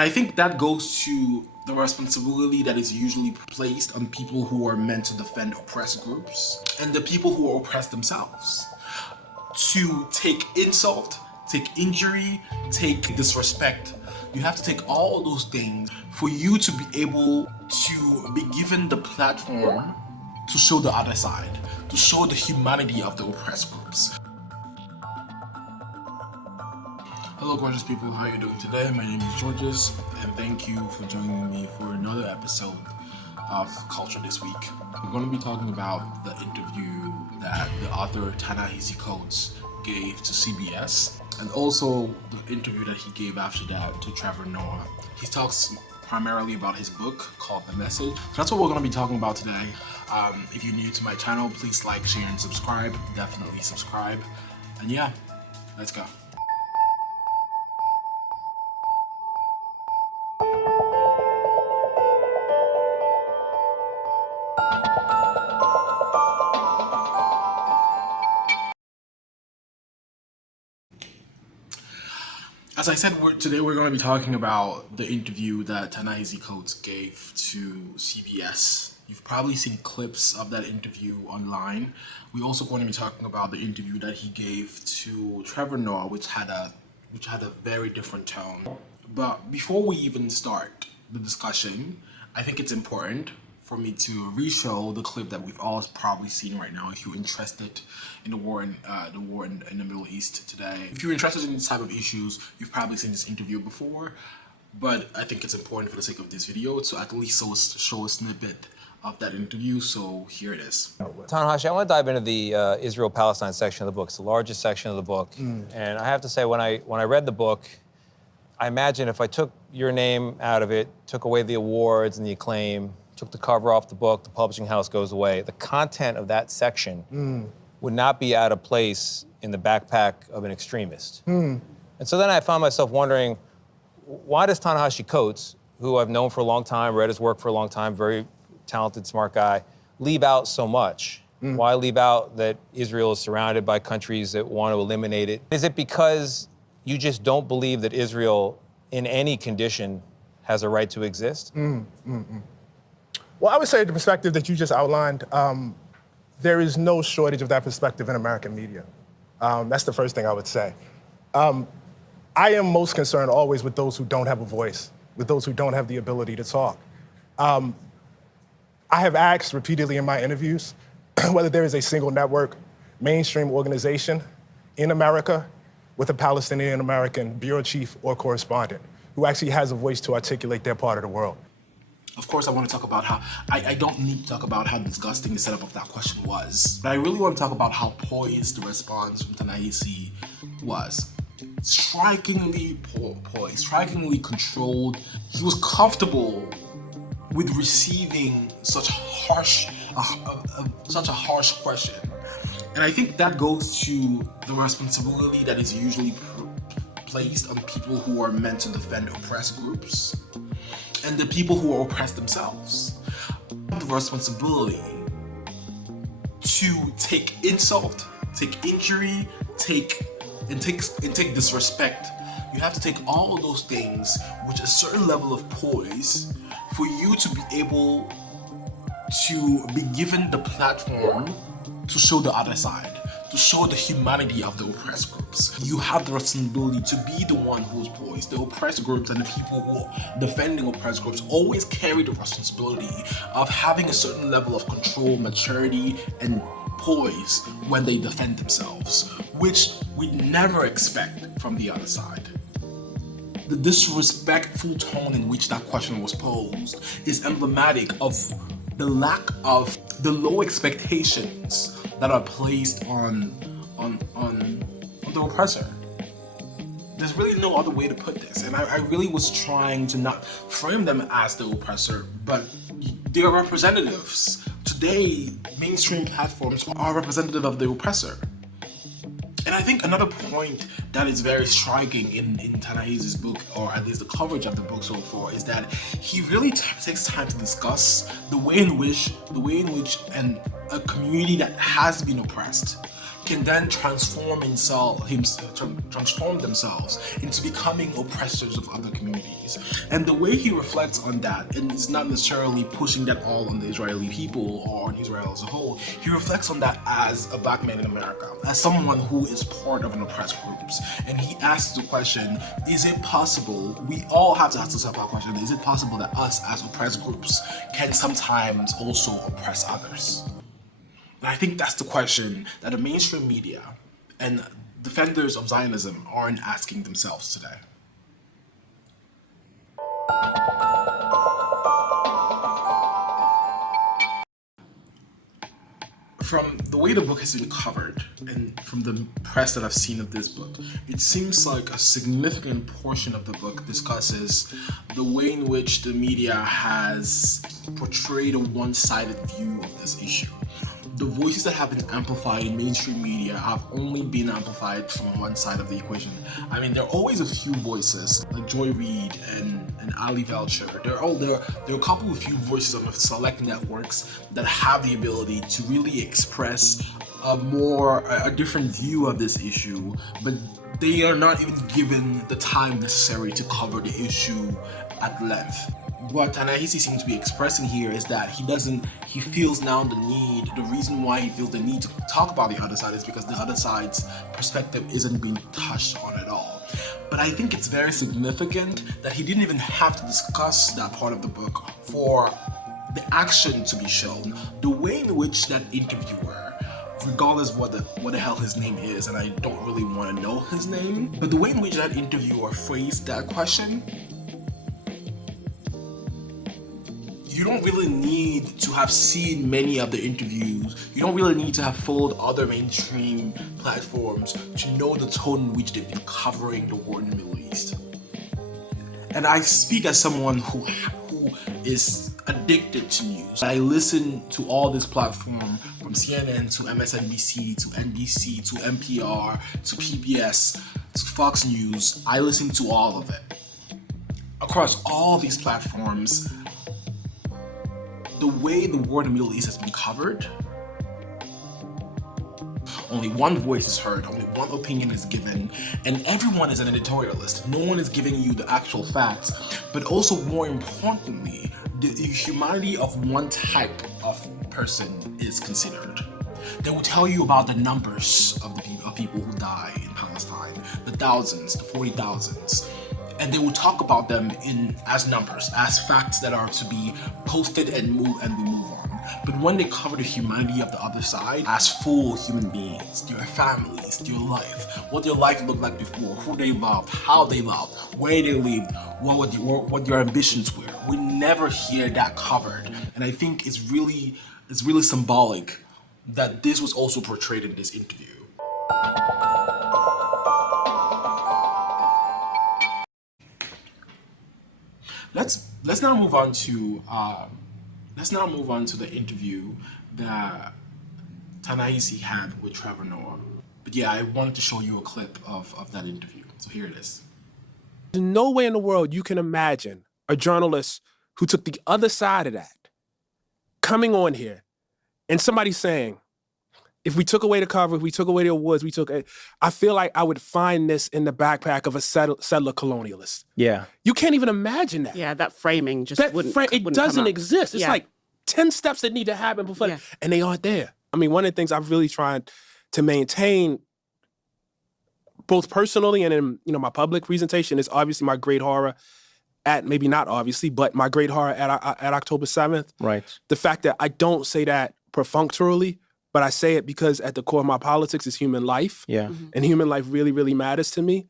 And I think that goes to the responsibility that is usually placed on people who are meant to defend oppressed groups and the people who are oppressed themselves. To take insult, take injury, take disrespect. You have to take all those things for you to be able to be given the platform to show the other side, to show the humanity of the oppressed groups. Hello gorgeous people, how are you doing today? My name is Georges and thank you for joining me for another episode of Culture This Week. We're going to be talking about the interview that the author Tan-Nahisi Coats gave to CBS and also the interview that he gave after that to Trevor Noah. He talks primarily about his book called The Message. So that's what we're going to be talking about today. If you're new to my channel, please like, share, and subscribe. Definitely subscribe. And yeah, let's go. As I said, today we're going to be talking about the interview that Ta-Nahisi Coats gave to CBS. You've probably seen clips of that interview online. We're also going to be talking about the interview that he gave to Trevor Noah, which had a very different tone. But before we even start the discussion, I think it's important for me to re-show the clip that we've all probably seen right now if you're interested in the war in the Middle East today. If you're interested in this type of issues, you've probably seen this interview before, but I think it's important for the sake of this video to at least show a snippet of that interview, so here it is. Ta-Nahisi, I want to dive into the Israel-Palestine section of the book. It's the largest section of the book, and I have to say, when I read the book, I imagine if I took your name out of it, took away the awards and the acclaim, took the cover off the book, the publishing house goes away, the content of that section would not be out of place in the backpack of an extremist. And so then I found myself wondering, why does Ta-Nahisi Coats, who I've known for a long time, read his work for a long time, very talented, smart guy, leave out so much? Why leave out that Israel is surrounded by countries that want to eliminate it? Is it because you just don't believe that Israel, in any condition, has a right to exist? Well, I would say the perspective that you just outlined, there is no shortage of that perspective in American media. That's the first thing I would say. I am most concerned always with those who don't have a voice, with those who don't have the ability to talk. I have asked repeatedly in my interviews whether there is a single network, mainstream organization in America with a Palestinian American bureau chief or correspondent who actually has a voice to articulate their part of the world. Of course, I want to talk about how, I don't need to talk about how disgusting the setup of that question was, but I really want to talk about how poised the response from Ta-Nahisi was. Strikingly poised, strikingly controlled. He was comfortable with receiving such a harsh question. And I think that goes to the responsibility that is usually placed on people who are meant to defend oppressed groups and the people who are oppressed themselves. The responsibility to take insult, take injury, take disrespect. You have to take all of those things with a certain level of poise for you to be able to be given the platform to show the other side, to show the humanity of the oppressed groups. You have the responsibility to be the one who's poised. The oppressed groups and the people who are defending oppressed groups always carry the responsibility of having a certain level of control, maturity, and poise when they defend themselves, which we never expect from the other side. The disrespectful tone in which that question was posed is emblematic of the lack of the low expectations that are placed on the oppressor. There's really no other way to put this, and I really was trying to not frame them as the oppressor, but they are representatives. Today, mainstream platforms are representative of the oppressor. And I think another point that is very striking in Ta-Nahisi's book, or at least the coverage of the book so far, is that he really takes time to discuss the way in which a community that has been oppressed can then transform themselves into becoming oppressors of other communities. And the way he reflects on that, and it's not necessarily pushing that all on the Israeli people or on Israel as a whole, he reflects on that as a black man in America, as someone who is part of an oppressed groups. And he asks the question, is it possible, we all have to ask ourselves that question, is it possible that us as oppressed groups can sometimes also oppress others? And I think that's the question that the mainstream media and defenders of Zionism aren't asking themselves today. From the way the book has been covered and from the press that I've seen of this book, it seems like a significant portion of the book discusses the way in which the media has portrayed a one-sided view of this issue. The voices that have been amplified in mainstream media have only been amplified from one side of the equation. I mean, there are always a few voices, like Joy Reid and Ali Velcher. There are a couple of few voices on select networks that have the ability to really express a different view of this issue, but they are not even given the time necessary to cover the issue at length. What Ta-Nahisi seems to be expressing here is that he feels now the reason why he feels the need to talk about the other side is because the other side's perspective isn't being touched on at all. But I think it's very significant that he didn't even have to discuss that part of the book for the action to be shown. The way in which that interviewer, regardless what the hell his name is, and I don't really want to know his name, but the way in which that interviewer phrased that question, you don't really need to have seen many of the interviews. You don't really need to have followed other mainstream platforms to know the tone in which they've been covering the war in the Middle East. And I speak as someone who is addicted to news. I listen to all this platform, from CNN to MSNBC to NBC to NPR to PBS to Fox News. I listen to all of it. Across all these platforms, the way the war in the Middle East has been covered, only one voice is heard, only one opinion is given, and everyone is an editorialist. No one is giving you the actual facts, but also more importantly, the humanity of one type of person is considered. They will tell you about the numbers of people who die in Palestine, the thousands, the 40,000s. And they will talk about them as numbers, as facts that are to be posted and we move on. But when they cover the humanity of the other side as full human beings, their families, their life, what their life looked like before, who they loved, how they loved, where they lived, what their ambitions were, we never hear that covered. And I think it's really symbolic that this was also portrayed in this interview. Let's now move on to the interview that Ta-Nahisi had with Trevor Noah. But yeah, I wanted to show you a clip of that interview. So here it is. There's no way in the world you can imagine a journalist who took the other side of that coming on here and somebody saying, if we took away the cover, if we took away the awards, I feel like I would find this in the backpack of a settler colonialist. Yeah. You can't even imagine that. Yeah, that framing just wouldn't it doesn't exist. It's Yeah. like 10 steps that need to happen before, Yeah. and they aren't there. I mean, one of the things I've really tried to maintain, both personally and in my public presentation, is obviously my great horror at, maybe not obviously, but my great horror at October 7th. Right. The fact that I don't say that perfunctorily, but I say it because at the core of my politics is human life. Yeah. Mm-hmm. And human life really, really matters to me.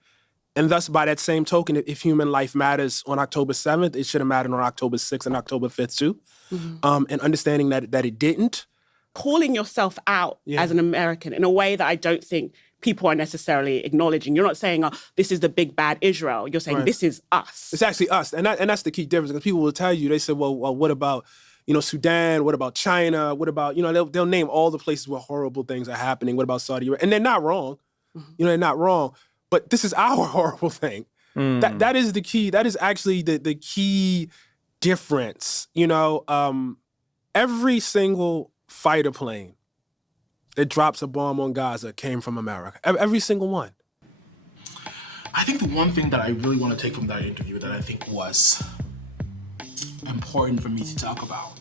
And thus, by that same token, if human life matters on October 7th, it should have mattered on October 6th and October 5th too. Mm-hmm. And understanding that it didn't. Calling yourself out as an American in a way that I don't think people are necessarily acknowledging. You're not saying, oh, this is the big bad Israel. You're saying this is us. It's actually us. And that's the key difference. Because people will tell you, they say, well, what about Sudan? What about China? What about, they'll name all the places where horrible things are happening. What about Saudi Arabia? And they're not wrong. Mm-hmm. They're not wrong. But this is our horrible thing. That is the key. That is actually the key difference. Every single fighter plane that drops a bomb on Gaza came from America. Every single one. I think the one thing that I really want to take from that interview that I think was important for me to talk about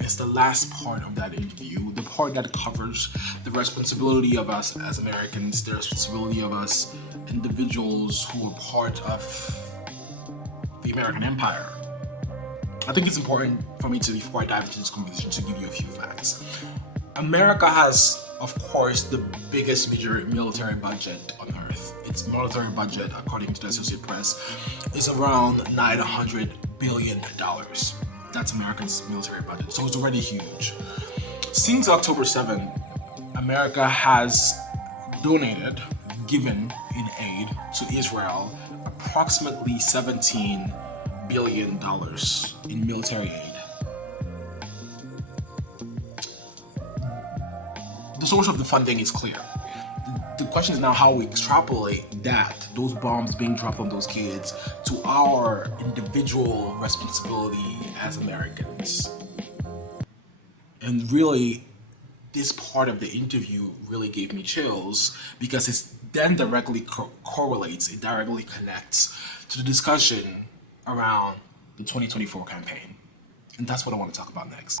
is the last part of that interview, the part that covers the responsibility of us as Americans, the responsibility of us individuals who are part of the American empire. I think it's important for me to, before I dive into this conversation, to give you a few facts. America has, of course, the biggest military budget on earth. Its military budget, according to the Associated Press, is around $900 billion. That's America's military budget, so it's already huge. Since October 7, America has given in aid to Israel approximately $17 billion in military aid. The source of the funding is clear. The question is now how we extrapolate those bombs being dropped on those kids, to our individual responsibility as Americans. And really, this part of the interview really gave me chills, because it then directly correlates, it directly connects to the discussion around the 2024 campaign. And that's what I want to talk about next.